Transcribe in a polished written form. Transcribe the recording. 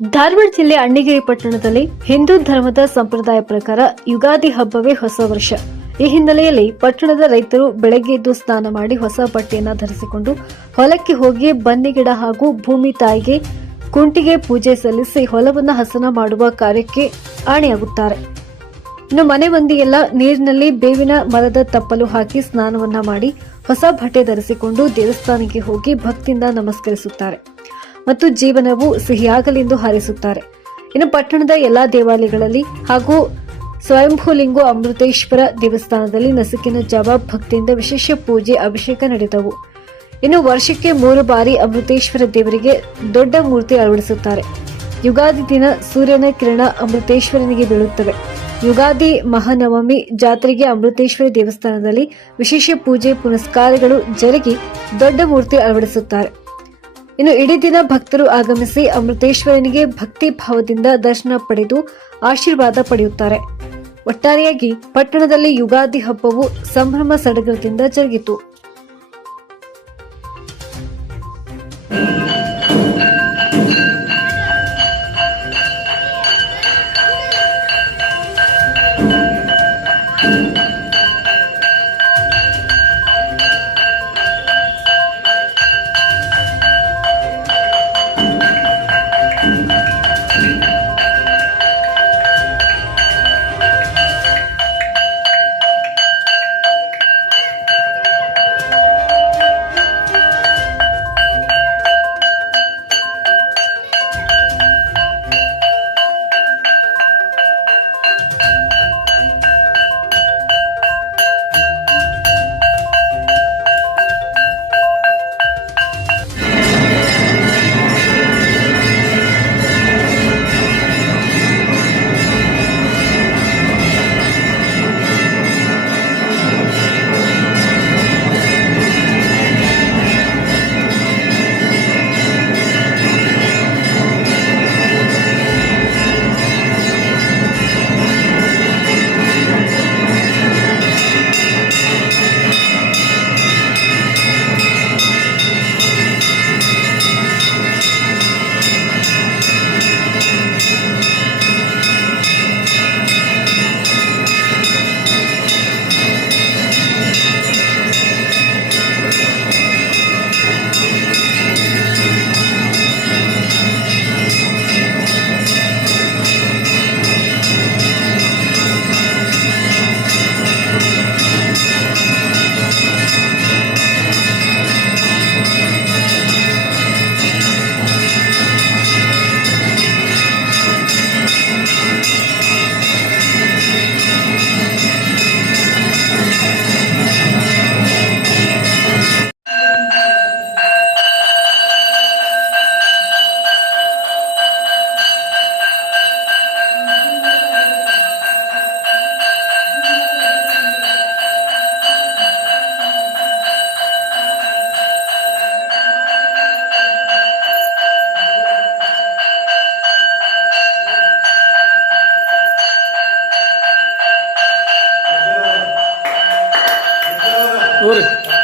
ಧಾರವಾಡ ಜಿಲ್ಲೆ ಅಣ್ಣಿಗೇರಿ ಪಟ್ಟಣದಲ್ಲಿ ಹಿಂದೂ ಧರ್ಮದ ಸಂಪ್ರದಾಯ ಪ್ರಕಾರ ಯುಗಾದಿ ಹಬ್ಬವೇ ಹೊಸ ವರ್ಷ. ಈ ಹಿನ್ನೆಲೆಯಲ್ಲಿ ಪಟ್ಟಣದ ರೈತರು ಬೆಳಗ್ಗೆ ಎದ್ದು ಸ್ನಾನ ಮಾಡಿ ಹೊಸ ಬಟ್ಟೆಯನ್ನು ಧರಿಸಿಕೊಂಡು ಹೊಲಕ್ಕೆ ಹೋಗಿ ಬನ್ನಿ ಗಿಡ ಹಾಗೂ ಭೂಮಿ ತಾಯಿಗೆ ಕುಂಟಿಗೆ ಪೂಜೆ ಸಲ್ಲಿಸಿ ಹೊಲವನ್ನು ಹಸನ ಮಾಡುವ ಕಾರ್ಯಕ್ಕೆ ಆಣೆಯಾಗುತ್ತಾರೆ. ಇನ್ನು ಮನೆ ಮಂದಿಯೆಲ್ಲ ನೀರಿನಲ್ಲಿ ಬೇವಿನ ಮರದ ತಪ್ಪಲು ಹಾಕಿ ಸ್ನಾನವನ್ನ ಮಾಡಿ ಹೊಸ ಬಟ್ಟೆ ಧರಿಸಿಕೊಂಡು ದೇವಸ್ಥಾನಕ್ಕೆ ಹೋಗಿ ಭಕ್ತಿಯಿಂದ ನಮಸ್ಕರಿಸುತ್ತಾರೆ ಮತ್ತು ಜೀವನವು ಸಿಹಿಯಾಗಲೆಂದು ಹಾರೈಸುತ್ತಾರೆ. ಇನ್ನು ಪಟ್ಟಣದ ಎಲ್ಲಾ ದೇವಾಲಯಗಳಲ್ಲಿ ಹಾಗೂ ಸ್ವಯಂಭೂಲಿಂಗ ಅಮೃತೇಶ್ವರ ದೇವಸ್ಥಾನದಲ್ಲಿ ನಸುಕಿನ ಜಾವ ಭಕ್ತಿಯಿಂದ ವಿಶೇಷ ಪೂಜೆ ಅಭಿಷೇಕ ನಡೆದವು. ಇನ್ನು ವರ್ಷಕ್ಕೆ 3 ಬಾರಿ ಅಮೃತೇಶ್ವರ ದೇವರಿಗೆ ದೊಡ್ಡ ಮೂರ್ತಿ ಅಳವಡಿಸುತ್ತಾರೆ. ಯುಗಾದಿ ದಿನ ಸೂರ್ಯನ ಕಿರಣ ಅಮೃತೇಶ್ವರನಿಗೆ ಬೀಳುತ್ತವೆ. ಯುಗಾದಿ ಮಹಾನವಮಿ ಜಾತ್ರೆಗೆ ಅಮೃತೇಶ್ವರ ದೇವಸ್ಥಾನದಲ್ಲಿ ವಿಶೇಷ ಪೂಜೆ ಪುನಸ್ಕಾರಗಳು ಜರುಗಿ ದೊಡ್ಡ ಮೂರ್ತಿ ಅಳವಡಿಸುತ್ತಾರೆ. ಇನ್ನು ಇಡೀ ದಿನ ಭಕ್ತರು ಆಗಮಿಸಿ ಅಮೃತೇಶ್ವರನಿಗೆ ಭಕ್ತಿ ಭಾವದಿಂದ ದರ್ಶನ ಪಡೆದು ಆಶೀರ್ವಾದ ಪಡೆಯುತ್ತಾರೆ. ಒಟ್ಟಾರೆಯಾಗಿ ಪಟ್ಟಣದಲ್ಲಿ ಯುಗಾದಿ ಹಬ್ಬವು ಸಂಭ್ರಮ ಸಡಗರದಿಂದ ಜರುಗಿತು. Uri.